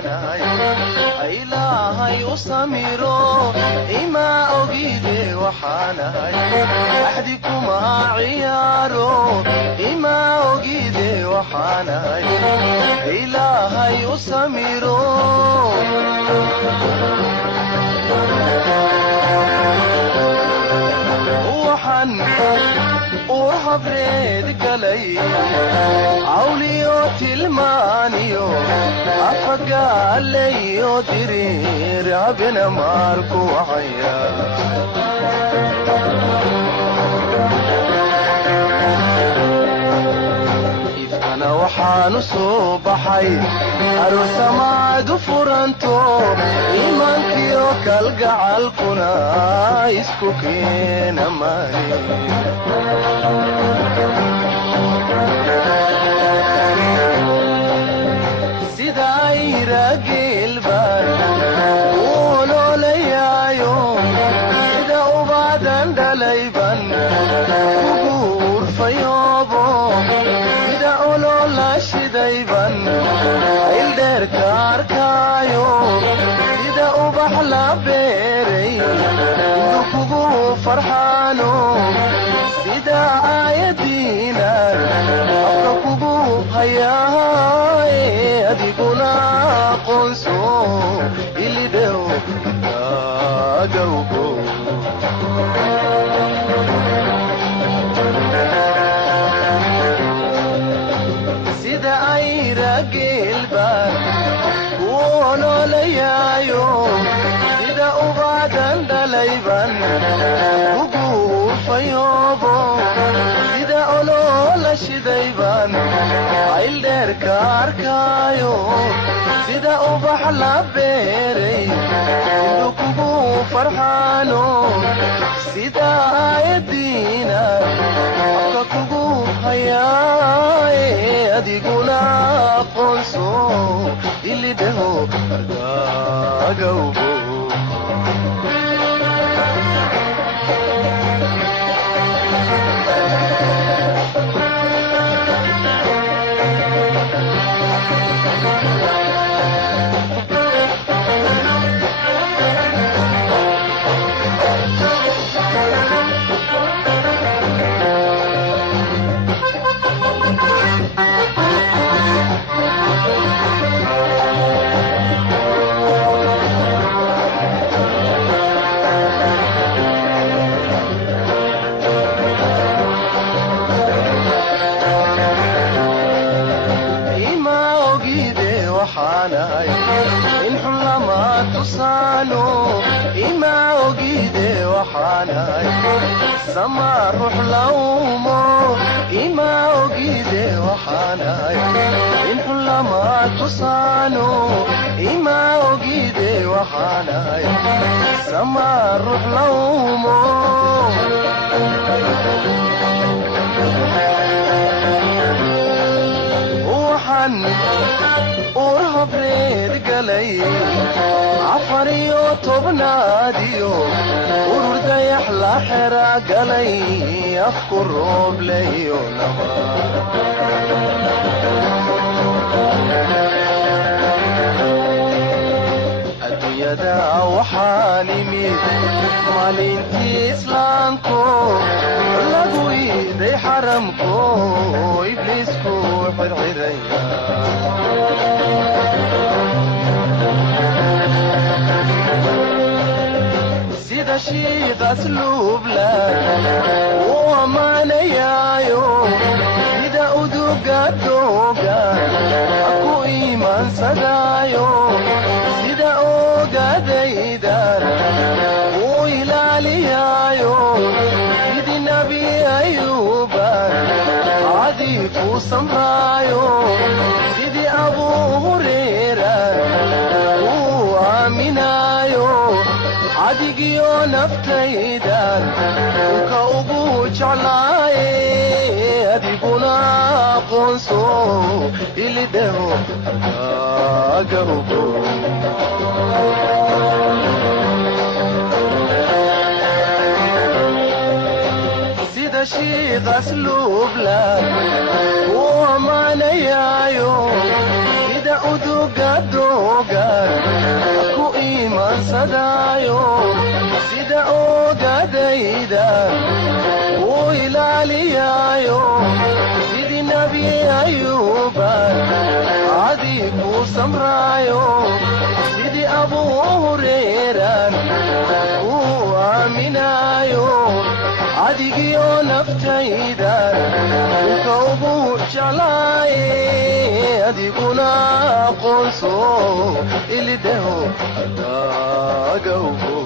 waxaanahay ilaahay u samiro ima ogide waxaanahay axdi kuma ciyaaro ima ogide waxaanahay ilaahay u samiro waxaan habreed galay awliyo tilmaaniyo afagaalayo diriir habena maalku wacaya ifkana waxaanu soo baxay aroosamaadu furanto iimaankiyo kalgacalkuna isku keena maani geelbaan uololayaayo sida ubaadan dhalayban ugu urfayoobo sida olola shidayban ayldheerka arkaayo sida ubax la beeray indu kugu farxaano sida aayadiina afka kugu hayaaye adiguna aqoonso ilidhew agawgo sida ayra geelbaan u ololayaayo sida ubaadan dhalayban ugu urfayoobo sida olola shidayban ayldheerka arkaayo sida ubax la beeray indu kugu farxaano sida aayadiina afka kugu hayaaye adiguna aqoonso ilidheho agawgo in xun lama tusaano ima ogide waxaanahay sama ruux lawmo ima ogide waxaanahay in xun lama tusaano ima ogide waxaanahay sama ruux lawmo waxaan uur habreed galay afariyo tobnaadiyo urur dayax la xera galay afku roobleyo naba adduunyada waxaan imid maalintii islaamko lagu iiday xaramko ibliisku xirxiraya sida shiiq asluubla u ammaanayaayo sida uduga dooga aku iimaansadaayo sida ogadaydan u ilaaliyaayo sidii nabi ayuuba cadii ku samraayo sidii abuu hureera uu aaminaayo cadigiyo naftaydan uka ugu jeclaaye adiguna aqoonso ilidheho agawgo sida shiiq asluubla u ammaanayaayo sida udug udugaadoga ku iimaansadaayo sida ogadayda u ilaaliyaayo sidii nabi ayuuba adigu samraayo sidii abuu hureeran uu aaminaayo adigiyo naftayda ka ugu jeclaaye adiguna aqoonso ilidhaho adaaga ugu